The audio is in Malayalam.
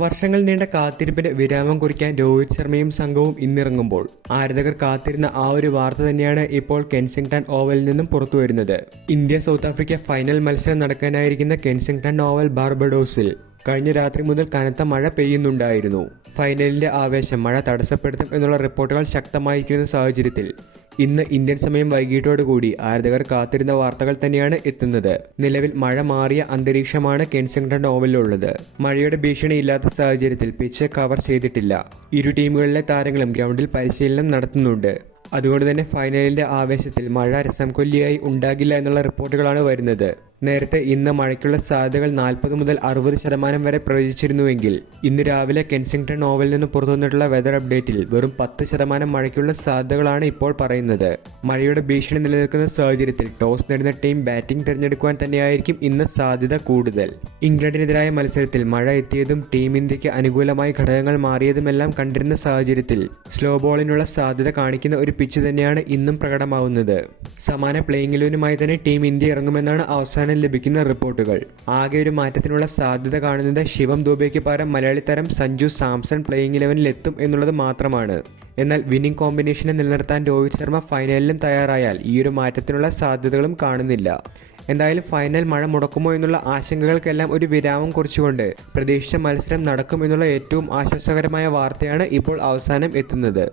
വർഷങ്ങൾ നീണ്ട കാത്തിരിപ്പിന് വിരാമം കുറിക്കാൻ രോഹിത് ശർമ്മയും സംഘവും ഇന്നിറങ്ങുമ്പോൾ ആരാധകർ കാത്തിരുന്ന ആ ഒരു വാർത്ത തന്നെയാണ് ഇപ്പോൾ കെൻസിംഗ്ടൺ ഓവലിൽ നിന്നും പുറത്തുവരുന്നത്. ഇന്ത്യ സൗത്ത് ആഫ്രിക്ക ഫൈനൽ മത്സരം നടക്കാനായിരിക്കുന്ന കെൻസിംഗ്ടൺ ഓവൽ ബാർബഡോസിൽ കഴിഞ്ഞ രാത്രി മുതൽ കനത്ത മഴ പെയ്യുന്നുണ്ടായിരുന്നു. ഫൈനലിന്റെ ആവേശം മഴ തടസ്സപ്പെടുത്തും എന്നുള്ള റിപ്പോർട്ടുകൾ ശക്തമായിരിക്കുന്ന സാഹചര്യത്തിൽ ഇന്ന് ഇന്ത്യൻ സമയം വൈകിട്ടോടുകൂടി ആരാധകർ കാത്തിരുന്ന വാർത്തകൾ തന്നെയാണ് എത്തുന്നത്. നിലവിൽ മഴ മാറിയ അന്തരീക്ഷമാണ് കെൻസിംഗ്ടൺ ഓവലിലുള്ളത് മഴയുടെ ഭീഷണി ഇല്ലാത്ത സാഹചര്യത്തിൽ പിച്ച് കവർ ചെയ്തിട്ടില്ല. ഇരു ടീമുകളിലെ താരങ്ങളും ഗ്രൗണ്ടിൽ പരിശീലനം നടത്തുന്നുണ്ട്. അതുകൊണ്ട് തന്നെ ഫൈനലിന്റെ ആവേശത്തിൽ മഴ രസം കൊല്ലിയായി ഉണ്ടാകില്ല എന്നുള്ള റിപ്പോർട്ടുകളാണ് വരുന്നത്. നേരത്തെ ഇന്ന് മഴയ്ക്കുള്ള സാധ്യതകൾ നാൽപ്പത് മുതൽ അറുപത് ശതമാനം വരെ പ്രവചിച്ചിരുന്നുവെങ്കിൽ ഇന്ന് രാവിലെ കെൻസിംഗ്ടൺ ഓവലിൽ നിന്ന് പുറത്തുവന്നിട്ടുള്ള വെതർ അപ്ഡേറ്റിൽ വെറും പത്ത് ശതമാനം മഴയ്ക്കുള്ള സാധ്യതകളാണ് ഇപ്പോൾ പറയുന്നത്. മഴയുടെ ഭീഷണി നിലനിൽക്കുന്ന സാഹചര്യത്തിൽ ടോസ് നേടുന്ന ടീം ബാറ്റിംഗ് തിരഞ്ഞെടുക്കുവാൻ തന്നെയായിരിക്കും ഇന്ന് സാധ്യത കൂടുതൽ. ഇംഗ്ലണ്ടിനെതിരായ മത്സരത്തിൽ മഴ എത്തിയതും ടീം ഇന്ത്യയ്ക്ക് അനുകൂലമായി ഘടകങ്ങൾ മാറിയതുമെല്ലാം കണ്ടിരുന്ന സാഹചര്യത്തിൽ സ്ലോ ബോളിനുള്ള സാധ്യത കാണിക്കുന്ന ഒരു പിച്ച് തന്നെയാണ് ഇന്നും പ്രകടമാവുന്നത്. സമാന പ്ലേയിങ് ഇലവനുമായി തന്നെ ടീം ഇന്ത്യ ഇറങ്ങുമെന്നാണ് അവസാനം ലഭിക്കുന്ന റിപ്പോർട്ടുകൾ. ആകെ ഒരു മാറ്റത്തിനുള്ള സാധ്യത കാണുന്നത് ശിവം ദുബൈക്ക് പകരം മലയാളി താരം സഞ്ജു സാംസൺ പ്ലേയിങ് ഇലവനിൽ എത്തും എന്നുള്ളത് മാത്രമാണ്. എന്നാൽ വിന്നിംഗ് കോമ്പിനേഷനെ നിലനിർത്താൻ രോഹിത് ശർമ്മ ഫൈനലിലും തയ്യാറായാൽ ഈ ഒരു മാറ്റത്തിനുള്ള സാധ്യതകളും കാണുന്നില്ല. എന്തായാലും ഫൈനൽ മഴ മുടക്കുമോ എന്നുള്ള ആശങ്കകൾക്കെല്ലാം ഒരു വിരാമം കുറിച്ചുകൊണ്ട് പ്രതീക്ഷിച്ച മത്സരം നടക്കും എന്നുള്ള ഏറ്റവും ആശ്വാസകരമായ വാർത്തയാണ് ഇപ്പോൾ അവസാനം എത്തുന്നത്.